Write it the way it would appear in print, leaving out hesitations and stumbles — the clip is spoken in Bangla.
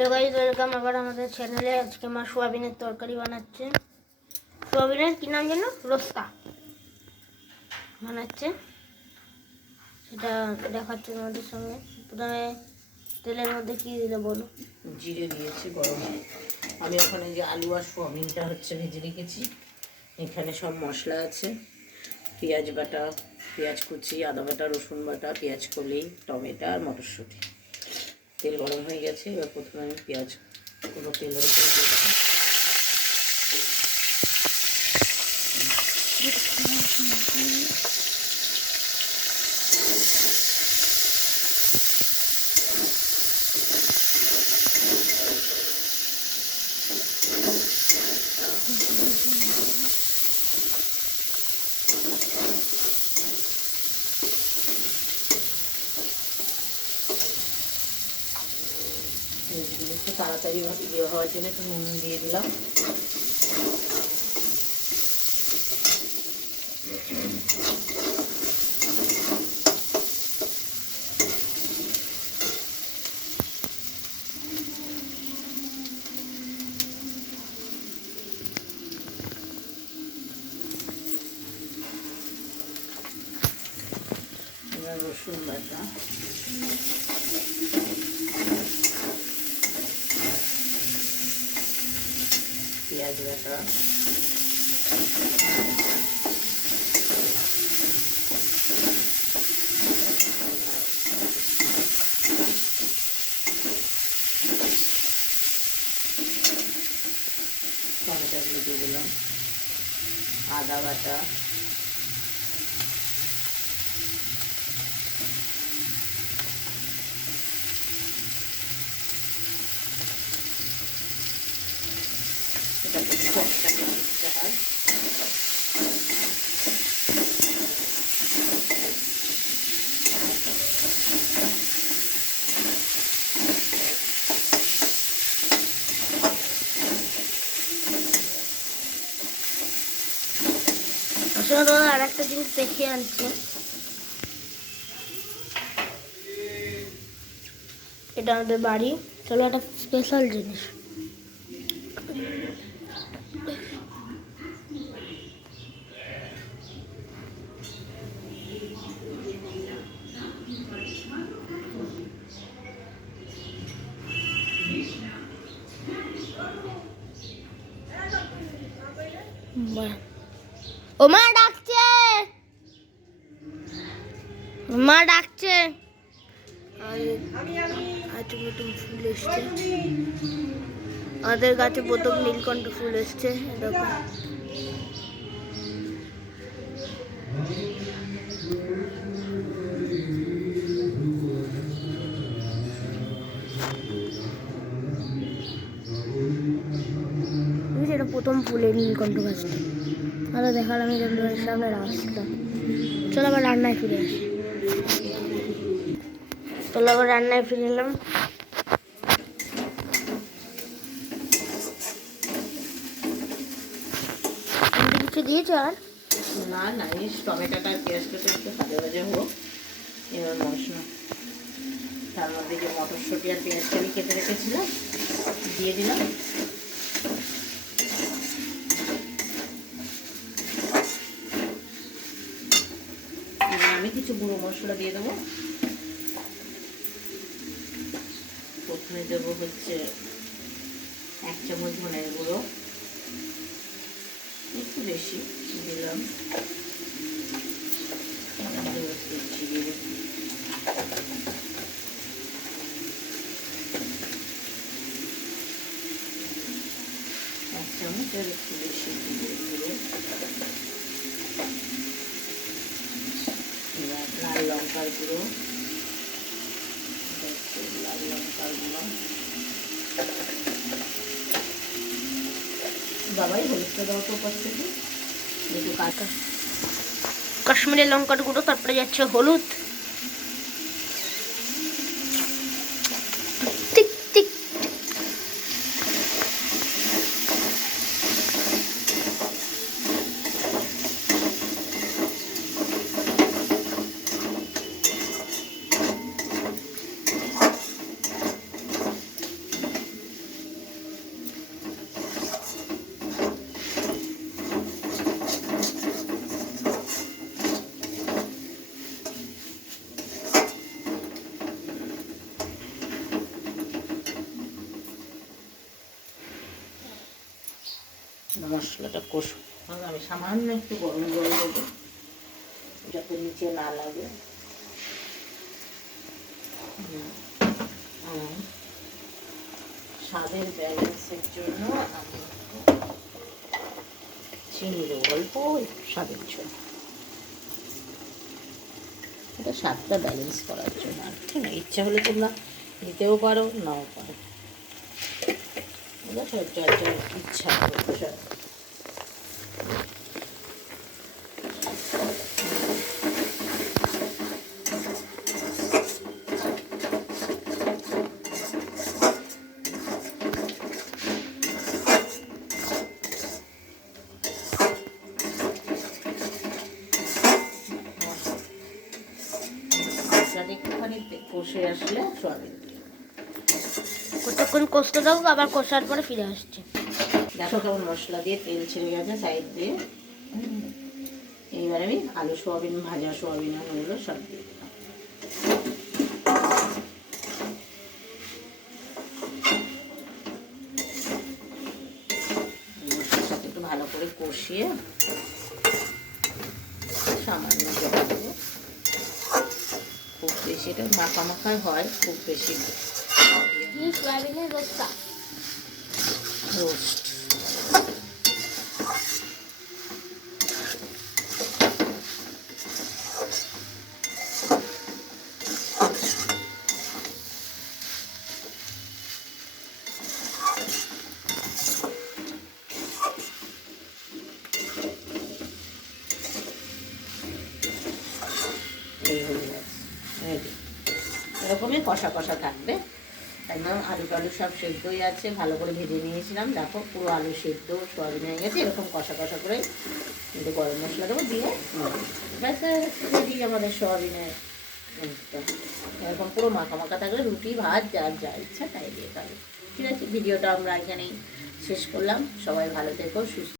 হ্যালো গাইস, ওয়েলকাম আবার আমাদের চ্যানেলে। আজকে মা সোয়াবিনের তরকারি বানাচ্ছে। সোয়াবিনের কি নাম যেন, রোস্তা বানাচ্ছে, সেটা দেখাচ্ছে আমাদের সঙ্গে। প্রথমে তেলের মধ্যে কি দিলে বলো? জিরে দিয়েছি গরম। আমি ওখানে যে আলু আর সোয়াবিনটা ভেজে রেখেছি। এখানে সব মশলা আছে, পেঁয়াজ বাটা, পেঁয়াজ কুচি, আদা বাটা, রসুন বাটা, পেঁয়াজ কলি, টমেটো আর মটরশুঁটি। তেল গরম হয়ে গেছে। এবার প্রথমে আমি পেঁয়াজ পুরো তেলের উপরে দিয়েছি। একটু তাড়াতাড়ি ইয়ে হওয়ার জন্য একটু নুন দিয়ে দিলাম। এবার রসুন বাটা, পেঁয়াজ বাটা, টমেটোগুলো দিয়ে দিলাম, আদা বাটা, এটাকে টমেটোকে দিতে হয়। আসলে তোমাদের আর একটা জিনিস দেখিয়ে আনছি। এটা আমাদের বাড়ি, চলো একটা স্পেশাল জিনিস। ও মা ডাকছে, মা ডাকছে। ফুল এসছে আমাদের গাছে, প্রথম নীলকণ্ঠ ফুল এসছে। দেখো, এটা প্রথম ফুলের নীলকণ্ঠ গাছটা। আরো দেখালাম, এই সামনে আসলাম। চলো আবার রান্নায় ফিরে আসি। চলো আবার রান্নায় ফিরে এলাম। কিছু দিয়েছো আর? না না, এই টমেটোটা পেঁয়াজটা একটু ভাজা ভাজা হোক। এবার মশলা, তার মধ্যে যে মটরশুঁটি আর পেঁয়াজটা আমি কেটে রেখেছিলাম দিয়ে দিলাম। আমি কিছু গুঁড়ো মশলা দিয়ে দেবো। প্রথমে দেবো হচ্ছে 1 চামচ ধনের গুঁড়ো, একটু বেশি দিলাম। জিরে, 1 চামচ আর একটু বেশি জিরে গুঁড়ো। লাল লঙ্কার গুঁড়ো, লাল লঙ্কার গুঁড়ো। বাবাই হলুদটা দাও তো উপর থেকে, একটু কাঁচা কাশ্মীরি লঙ্কার গুঁড়ো, তারপরে যাচ্ছে হলুদ। Tick tick. মশলাটা কষুক। আমি সামান্য একটু গরম জল দেবো যাতে নিচে না লাগে। স্বাদের ব্যালেন্সের জন্য আমি চিনি দেবো অল্প, স্বাদের জন্য, এটা স্বাদটা ব্যালেন্স করার জন্য। আর ঠিক না, ইচ্ছা হলে তোমরা দিতেও পারো, নাও পারো, সব যার যার ইচ্ছা করতে। একটুখানি কষে আসলে সয়াবিন কতক্ষণ কষতে থাকুক, আবার কষার পরে ফিরে আসছে। দেখো কেমন মশলা দিয়ে তেল ছেড়ে গেছে সাইড দিয়ে। এইবার আমি আলু সোয়াবিন, ভাজা সোয়াবিন ওগুলো সব দিয়ে দিলাম। মশলার সাথে একটু ভালো করে কষিয়ে সামান্য জল দেবো। খুব বেশি এটা মাখা মাখা হয়, খুব বেশি সয়াবিনের রোস্ট। এই হয়ে গেছে রেডি। এরকমই কষা কষা থাকবে। একদম আলু টালু সব সেদ্ধই আছে, ভালো করে ভেজে নিয়েছিলাম। দেখো পুরো আলু সেদ্ধ, সোয়াবিন হয়ে গেছে। এরকম কষা কষা করে একটু গরম মশলা দেবো, দিয়ে ব্যাস রেডি আমাদের সোয়াবিনের। এরকম পুরো মাখা মাখা থাকলে রুটি ভাত যার যা ইচ্ছা তাই দিয়ে খাবে। ঠিক আছে, ভিডিওটা আমরা এখানেই শেষ করলাম। সবাই ভালো থেকো, সুস্থ